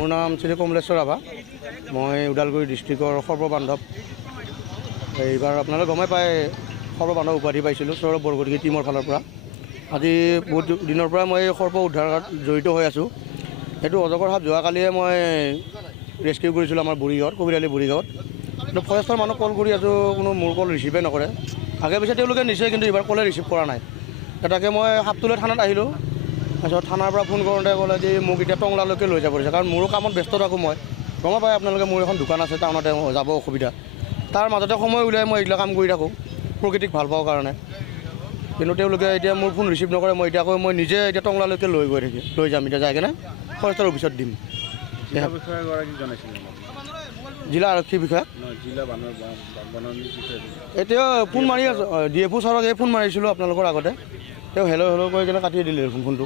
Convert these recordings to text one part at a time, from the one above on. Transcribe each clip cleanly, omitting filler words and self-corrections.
মোৰ নাম শ্ৰী কমলেশ্বৰ ৰাভা। মই ওদালগুৰি ডিষ্ট্ৰিক্টৰ সৰ্ববান্ধৱ। এইবাৰ আপোনালোকে গমে পায় সৰ্ববান্ধৱ উপাধি পাইছিলোঁ সৌৰভ বৰগোহাঁই টীমৰ ফালৰ পৰা। আজি বহুত দিনৰ পৰা মই সৰ্প উদ্ধাৰত জড়িত হৈ আছোঁ। এইটো অজগৰ সাপ যোৱাকালিয়ে মই ৰেস্কিউ কৰিছিলোঁ আমাৰ বুঢ়ীগাঁৱত, কবিৰালি বুঢ়ীগাঁৱত। কিন্তু ফৰেষ্টৰ মানুহ কল কৰি আছোঁ, কোনো মোৰ কল ৰিচিভে নকৰে। আগে পিছে তেওঁলোকে নিছে, কিন্তু এইবাৰ কলে ৰিচিভ কৰা নাই। তাকে মই সাপটো লৈ থানাত আহিলোঁ। তাৰপিছত থানাৰ পৰা ফোন কৰোঁতে ক'লে যে মোক এতিয়া টংলালৈকে লৈ যাব দিছে, কাৰণ মোৰো কামত ব্যস্ত থাকোঁ। মই গম পায় আপোনালোকে, মোৰ এখন দোকান আছে টাউনতে, যাব অসুবিধা। তাৰ মাজতে সময় উলিয়াই মই এইবিলাক কাম কৰি থাকোঁ, প্ৰকৃতিক ভাল পাওঁ কাৰণে। কিন্তু তেওঁলোকে এতিয়া মোৰ ফোন ৰিচিভ নকৰে। মই এতিয়া মই নিজে এতিয়া টংলালৈকে লৈ যাম, এতিয়া যাই কিনে ফৰেষ্টৰ অফিচত দিম। জিলা আৰক্ষী বিষয়া এতিয়া ফোন মাৰি আছোঁ, DFO ছাৰক ফোন মাৰিছিলোঁ আপোনালোকৰ আগতে। তেওঁ হেল্ল' কৰি কিনে কাটিয়ে দিলে ফোনটো।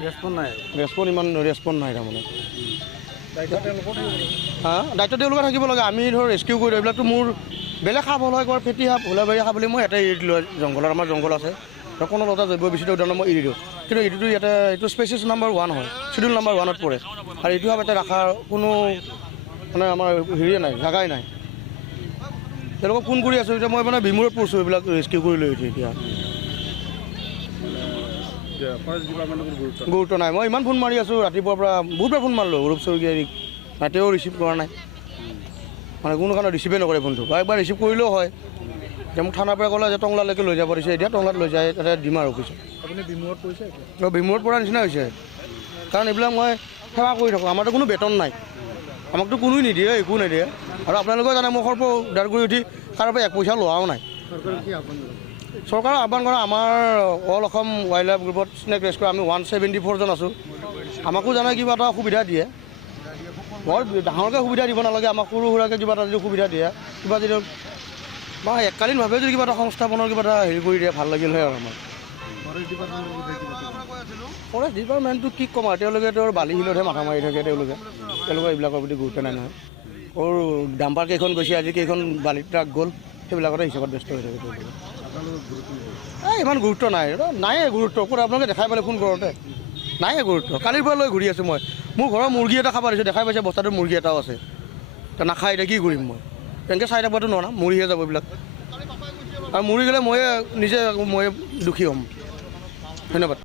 ৰেচপন্দ নাই তাৰমানে। দায়িত্ব তেওঁলোকে থাকিব লাগে। আমি ধৰ ৰেস্কিউ কৰি দিওঁ, এইবিলাকতো মোৰ বেলেগ সাপ হ'ল হয়, ফেটি সাপ, হোলাবাৰী সাপ বুলি মই ইয়াতে এৰি দিলোঁ। জংঘলত আমাৰ জংঘল আছে, কোনো এটা জৈৱ বিচিত্ৰ উদ্যানত মই এৰি দিওঁ। কিন্তু এইটোতো ইয়াতে এইটো স্পেচিছ নম্বৰ 1 হয়, চিডিউল নম্বৰ 1ত পৰে। আৰু এইটো সাপ ইয়াতে ৰখাৰ কোনো মানে আমাৰ হেৰিয়ে নাই, জাগাই নাই। তেওঁলোকক ফোন কৰি আছোঁ, এতিয়া মই মানে বিমূৰত পৰিছোঁ এইবিলাক ৰেস্কিউ কৰি লৈ উঠি। এতিয়া গুৰুত্ব নাই। মই ইমান ফোন মাৰি আছোঁ ৰাতিপুৱাৰ পৰা, বহুতবাৰ ফোন মাৰিলোঁ অৰূপ চৌধুৰীক, তেওঁ ৰিচিভ কৰা নাই। মানে কোনো কাৰণে ৰিচিভে নকৰে ফোনটো। একবাৰ ৰিচিভ কৰিলেও হয়। এতিয়া মোক থানাৰ পৰা ক'লে যে টংলালৈকে লৈ যাব দিছে। এতিয়া টংলাত লৈ যায়, তাতে দিম আৰু অফিচত। আপুনি বিমূৰত পৰিছে? বিমূৰত পৰা নিচিনা হৈছে, কাৰণ এইবিলাক মই সেৱা কৰি থাকোঁ। আমাৰতো কোনো বেতন নাই, আমাকতো কোনোৱে নিদিয়ে, একো নিদিয়ে। আৰু আপোনালোকেও জানে মই সৰ্প উদ্ধাৰ কৰি উঠি কাৰোবাৰ পৰা 1 পইচা লোৱাও নাই। চৰকাৰক আহ্বান কৰা, আমাৰ অল অসম ৱাইল্ড লাইফ গ্ৰুপত স্নেক ৰেস্কিউ আমি 174 জন আছোঁ। আমাকো জানে কিবা এটা সুবিধা দিয়ে, বৰ ডাঙৰকৈ সুবিধা দিব নালাগে, আমাক সৰু সুৰাকৈ কিবা এটা যদি সুবিধা দিয়ে, কিবা যদি বা এককালীনভাৱে যদি কিবা এটা সংস্থাপনৰ কিবা এটা হেৰি কৰি দিয়ে, ভাল লাগিল হয় আৰু আমাৰ। ফৰেষ্ট ডিপাৰ্টমেণ্টটো কি ক'ম আৰু, তেওঁলোকে তেওঁৰ বালিশিলতহে মাথা মাৰি থাকে। তেওঁলোকে এইবিলাকৰ প্ৰতি গুৰুত্ব নাই নহয়। সৰু ডাম্পাৰ কেইখন গৈছে, আজি কেইখন বালি ট্ৰাক গ'ল, সেইবিলাকতে হিচাপত ব্যস্ত হৈ থাকে তেওঁলোকে। ইমান গুৰুত্ব নাই গুৰুত্ব। ক'ত আপোনালোকে দেখাই পালে ফোন কৰোঁতে, নায়ে গুৰুত্ব। কালিৰ পৰা লৈ ঘূৰি আছোঁ মই। মোৰ ঘৰৰ মুৰ্গী এটা খাব দিছোঁ, দেখাই পাইছে বস্তাটোত মুৰ্গী এটাও আছে। এতিয়া নাখায়, এতিয়া কি কৰিম মই? তেনেকৈ চাই থাকোঁতো নোৱাৰা, মৰিহে যাব এইবিলাক। আৰু মৰি গ'লে মই নিজে দুখী হ'ম। ধন্যবাদ।